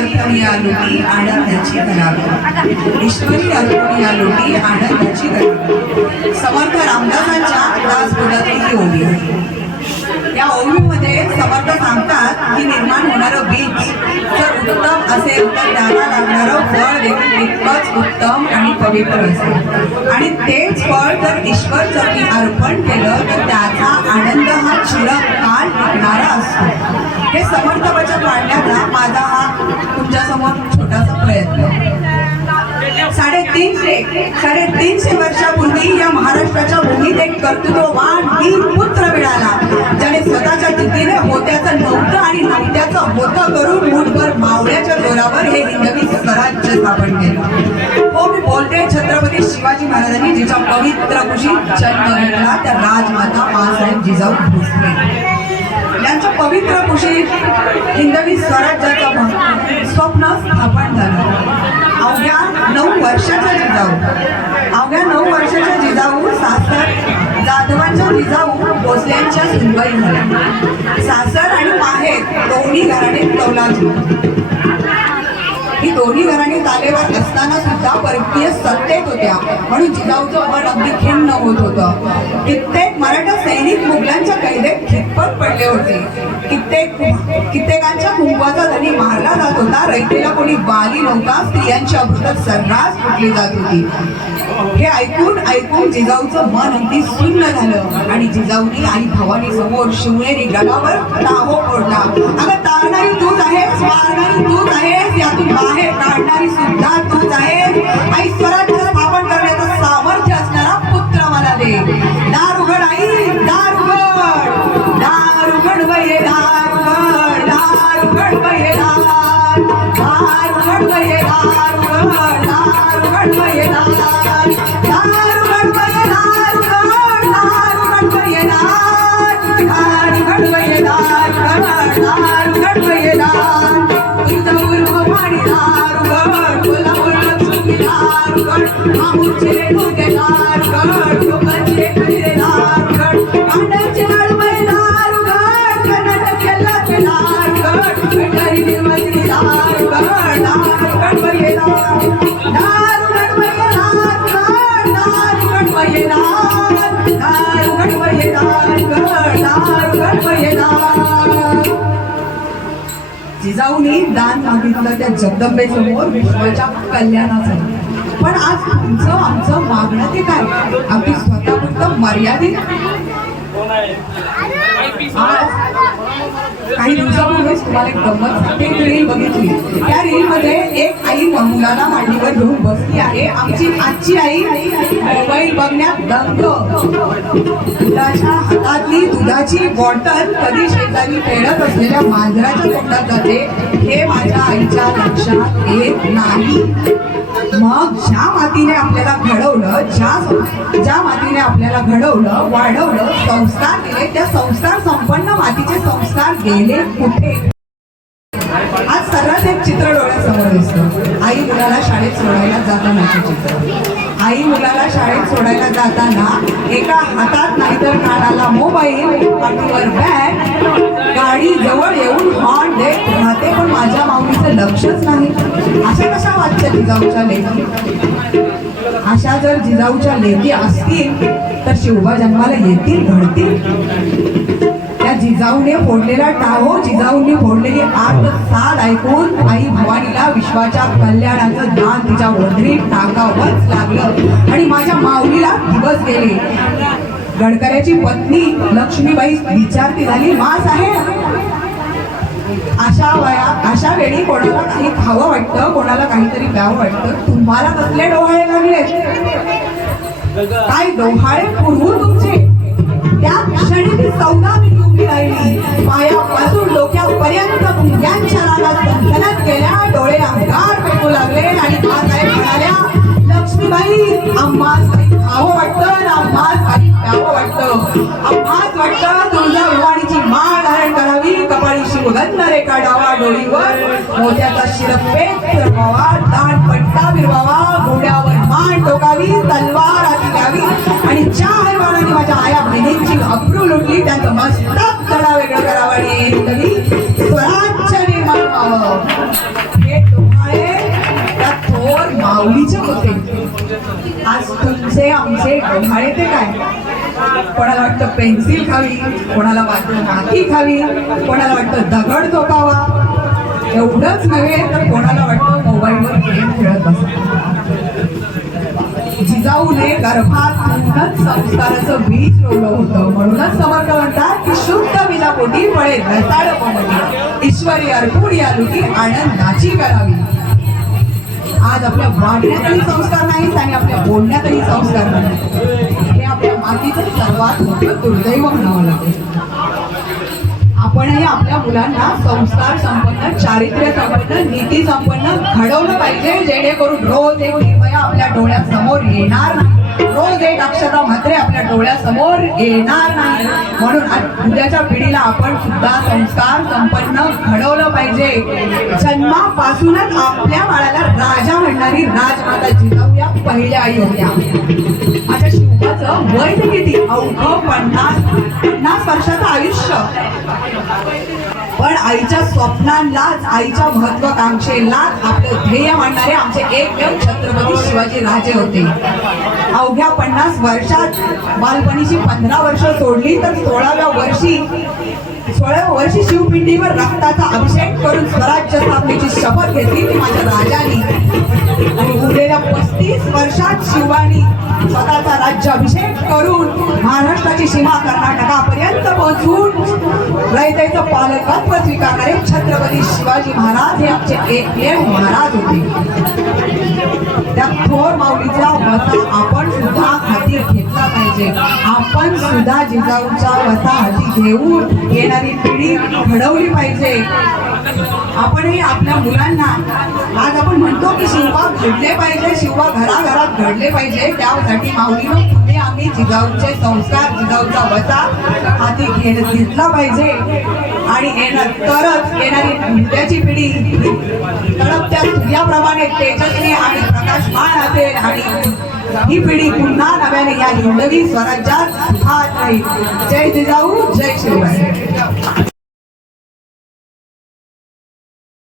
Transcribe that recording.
अर्पणी आलोटी आनंदाची करावी, ईश्वरी अर्पणी आलोटी आनंदाची करावी. समर्थ रामदासांच्या दासबोधातली ही ओवी आहे. या ओवीमध्ये समर्थ सांगतात की निर्माण होणारं बीज जर उत्तम असेल तर त्याला लागणारं फळ देखील तितकंच उत्तम आणि पवित्र असेल, आणि तेच फळ जर ईश्वर चरणी अर्पण केलं तर त्याचा आनंद हा चिरकाल टिकणारा असतो. हे समर्थ वचन मांडण्याचा माझा हा तुमच्यासमोर छोटासा प्रयत्न. 350 वर्षापूर्वी या महाराष्ट्राच्या भूमीत एक कर्तृत्ववान वीर पुत्र मिळाला, ज्याने स्वतःच्या जिद्दीने होत्याचं नव्हतं आणि नव्हत्याचं होतं करून मुठभर मावळ्याच्या जोरावर हे हिंदवी स्वराज्य स्थापन केलं. हो, मी बोलते छत्रपती शिवाजी महाराजांनी जिच्या पवित्र कुशीत जन्म घेतला त्या राजमाता माँसाहेब जिजाऊ भोसले यांच्या पवित्र कुशीत हिंदवी स्वराज्याचं स्वप्न स्थापन झालं. अवघ्या 9 वर्षाच्या जिजाऊ सासर जाधवांच्या जिजाऊ भोसल्यांच्या सुनबाई झाल्या. सासर आणि माहेर दोन्ही घराणे कौलाची. ही दोन्ही घराणे तालेवर असताना सुद्धा परकीय सत्तेत होत्या, म्हणून जिजाऊचं मन अगदी खिन्न होत होतं. कित्येक मराठा सैनिक मुघलांच्या कैदेत खितपत पडले होते. कित्येकांच्या कुंकवाचा धनी मारला जात होता. रयतेला कोणी बाली नव्हता. स्त्रियांची अमृत सर्रास कुटली जात होती. हे ऐकून जिजाऊचं मन अगदी सुन्न झालं आणि जिजाऊनी आई भवानी समोर शिवनेरी गडावर टाहो फोडला. अगं, तारणारी तूच आहेस, मारणारी तूच आहेस, यातून बाहेर काढणारी सुद्धा तूच आहेस. आई, स्वराज्य स्थापन करण्याचं सामर्थ्य असणारा पुत्र मला दे. दार उघड आई, दार उघड, दार उघड बये, दार उघड, दार उघड बये, दार उघड बये, दार उघड, दार उघड बये, दार उघड बये, दार उघड बये, दार उघड बये, दार उघड बये, दार तुळजापूर पाणी दार उघड, कोल्हापूर लक्ष्मी दार उघड, माहूरचे ठोके दार उघड, कोकणचे खजिरे दार उघड, कांड्याचे लाडूबाई दार उघड, कर्नाटक केल्लाचे दार उघड, पेटारी निर्मली दार उघड, दार उघड बये, दार उघड बये, दार उघड बये, दार उघड बये, दार उघड बये, दार. जिजाऊनी दान मागितलं त्या जगदंबेसमोर विश्वाच्या कल्याणाचं. पण आज तुमचं आमचं मागणं ते काय? अगदी स्वतःपुरतं मर्यादित. आज काही दिवसापूर्वीच तुम्हाला एक गंमत एक रील बघितली. त्या रीलमध्ये एक आई मुलाला मांडीवर घेऊन बसली आहे. आजची आई मोबाईल बघण्यात दंग. दुधाच्या हातातली दुधाची बॉटल कधी शेजारी खेळत असलेल्या मांजराच्या तोंडात जाते हे माझ्या आईच्या लक्षात येत नाही. मग ज्या मातीने आपल्याला घडवलं, ज्या मातीने आपल्याला घडवलं, वाढवलं, संस्कार दिले, त्या संस्कार संपन्न मातीचे संस्कार गेले कुठे? आज सर्रास एक चित्र डोळ्यासमोर दिसतं. आई मुलाला शाळेत सोडायला जातानाचं चित्र. आई मुलाला शाळेत सोडायला जाताना एका हातात नाहीतर कानाला मोबाईल, पाठीवर बॅग, गाडी जवळ येऊन हॉर्न देत राहते, पण माझ्या माऊलीचं लक्षच नाही. अशा कशा वाटतं जिजाऊच्या लेखी? अशा जर जिजाऊच्या लेखी असतील तर शिवबा जन्माला येतील, घडतील. त्या जिजाऊने फोडलेला टाहो, जिजाऊने फोडलेली आत साल ऐकून आई भवानीला विश्वाच्या कल्याणाचं दान तिच्या वदरीत टाकावंच लागलं आणि माझ्या माऊलीला दिवस गेले. गडकऱ्याची पत्नी लक्ष्मीबाई विचारती झाली, मास आहे? अशा वेळी कोणाला काही खावं वाटतं, कोणाला काहीतरी प्यावं वाटतं. तुम्हाला कसले डोहाळे लागले? काय डोहाळे पुरवू तुमचे? त्या क्षणी ती 14 मिनिट उभी राहिली. पायापासून डोक्यापर्यंत मुंग्यांच्या रागात संकलत केल्या. डोळे अंगार पेटू लागले आणि मासाहेब म्हणाल्या, लक्ष्मीबाई, आम्हास काही खावं वाटतं ना आम्हास काही प्यावं वाटतं. आम्हास वाटतं तुळजाभवानीची माळ धारण करावी, कपाळी शिवगंध रेखा डावा डोळीवर, मोत्याचा शिरपेट फिरवावा, दांड पट्टा फिरवावा, घोड्यावर मान टोकावी, तलवार हाती घ्यावी आणि ज्या हैवानाने माझ्या आया बहिणींची अब्रू लुटली त्यांचं मस्तक तडा वेगळं करावं आणि कधी स्वराज्य निर्माण व्हावं. हे आमचे गव्हाळे ते काय, कोणाला वाटतं पेन्सिल खावी, कोणाला वाटतं माती खावी, कोणाला वाटतं दगड झोपावा, एवढंच नव्हे तर कोणाला वाटतं मोबाईलवर गेम खेळत बसा. जिजाऊने गर्भातूनच संस्काराचं बीज रोवलं होतं. म्हणूनच समर्थ म्हणतात की शुद्ध विनापोटी फळे रसाळ बनली, ईश्वरी अर्पून या लुटी आनंदाची करावी. आज आपल्या वागण्यातही संस्कार नाहीत आणि आपल्या बोलण्यातही संस्कार नाहीत. हे आपल्या मातीचं सर्वात मोठं दुर्दैव म्हणावं लागेल. आपणही आपल्या मुलांना संस्कार संपन्न, चारित्र्य संपन्न, नीती संपन्न घडवलं पाहिजे, जेणेकरून रोज एक निर्भया आपल्या डोळ्यासमोर येणार नाही, रोज एक अक्षता मात्र आपल्या डोळ्यासमोर येणार नाही. म्हणून उद्याच्या पिढीला आपण सुद्धा संस्कार संपन्न घडवलं पाहिजे. जन्मापासूनच आपल्या बाळाला राजा म्हणणारी राजमाता जिजाऊ या पहिल्या आई होत्या. माझ्या शिवबाचं वय किती, अवघं 50 वर्षाचं आयुष्य, पण आईच्या स्वप्नांनाच, आईच्या महत्वाकांक्षेलाच आपलं ध्येय मांडणारे आमचे एकमेव छत्रपती शिवाजी राजे होते. अवघ्या 50 वर्षात बालपणीची 15 वर्ष सोडली तर 16व्या वर्षी शिवपिंडीवर रक्ताचा अभिषेक करून स्वराज्य स्थापनेची शपथ घेतली ती माझ्या राजानी. आणि उरलेल्या 35 वर्षात शिवानी स्वतःचा राज्याभिषेक करून महाराष्ट्राची सीमा कर्नाटकापर्यंत पोहोचून रयतेचं पालकत्व स्वीकारणारे छत्रपती शिवाजी महाराज हे आमचे एकमेव महाराज होते. त्या थोर माऊलीचा वसा आपण सुद्धा हाती घेतला पाहिजे. आपण सुद्धा जिजाऊचा वसा हाती घेऊन येणारी पिढी घडवली पाहिजे. आपणही आपल्या मुलांना, आज आपण म्हणतो की शिवबा घडले पाहिजे, शिवबा घराघरात घडले पाहिजे, त्यासाठी माऊलीनं तुम्ही आम्ही जिजाऊचे संस्कार, जिजाऊचा वसा हाती घेतला पाहिजे. आणि तरच येणारी उद्याची पिढी तडपत्या सूर्याप्रमाणे तेजस्वी आणि प्रकाशमान असेल आणि ही पिढी पुन्हा नव्याने या हिंदवी स्वराज्यात हात राहील. जय जिजाऊ, जय शिवराय.